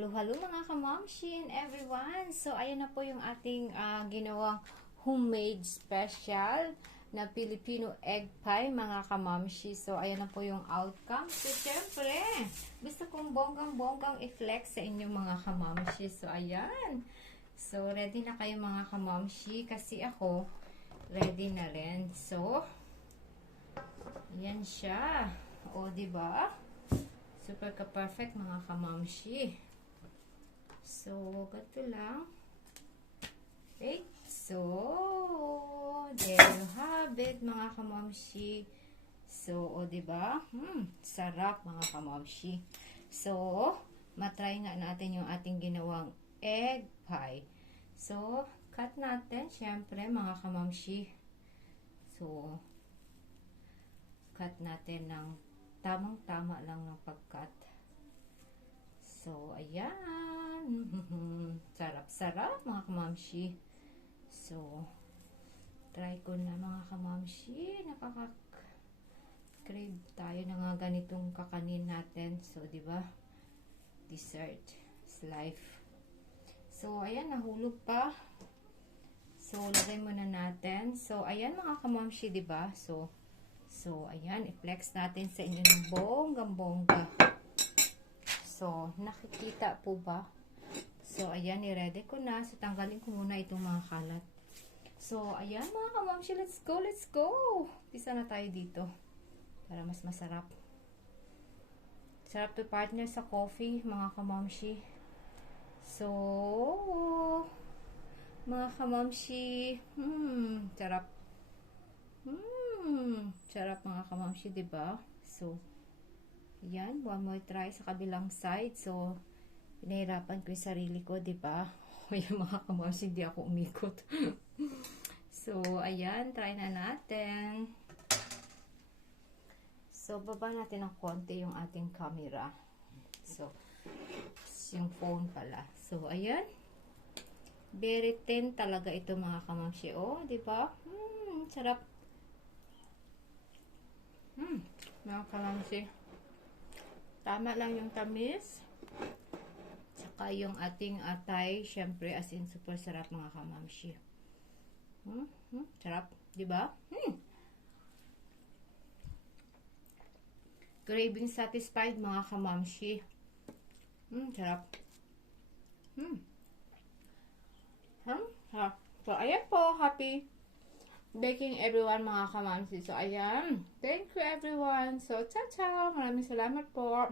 Halo mga kamamshi and everyone. So ayan na po yung ating ginawang homemade special na Filipino egg pie mga kamamshi. So ayan na po yung outcome. So syempre, gusto kong bonggang-bonggang i-flex sa inyong mga kamamshi. So ayan. So ready na kayo mga kamamshi kasi ako ready na rin. So ayan siya. O diba? Super ka-perfect mga kamamshi. So, ganito lang. Okay. So, there you have it mga kamamshi. So, o diba? Sarap mga kamamshi. So, matry nga natin yung ating ginawang egg pie. So, cut natin syempre mga kamamshi. So, cut natin ng tamang-tama lang ng pagkat. So, ayan. Sarap-sarap mga kamamshi. So, try ko na mga kamamshi. Nakaka-crave tayo na nga ganitong kakanin natin. So, di ba? Dessert is life. So, ayan. Nahulog pa. So, lagay muna natin. So, ayan mga kamamshi, di ba? So, ayan, i-flex natin sa inyo ng bonggang-bongga. So, nakikita po ba? So, ayan, i-ready ko na. So, tanggalin ko muna itong mga kalat. So, ayan mga kamamshi, let's go, let's go! Pisa na tayo dito. Para mas masarap. Sarap to partner sa coffee, mga kamamshi. So, mga kamamshi, sarap. Sarap mga kamamshi, diba? So, yan. One more try sa kabilang side. So, pinahirapan ko yung sarili ko, diba? O yung mga kamamshi, di ako umikot. So, ayan. Try na natin. So, baba natin ng konti yung ating camera. So, yung phone pala. So, ayan. Very thin talaga ito mga kamamshi. Oh, diba? Sarap. Mga kamamshi. Tama lang yung tamis. Tsaka yung ating atay. Syempre, as in, super sarap mga kamamshi. Sarap. Diba? Craving satisfied mga kamamshi. Sarap. So, ayan po. Happy baking everyone mga kamamshi. So, ayan. Thank you everyone. So, ciao ciao. Maraming salamat po.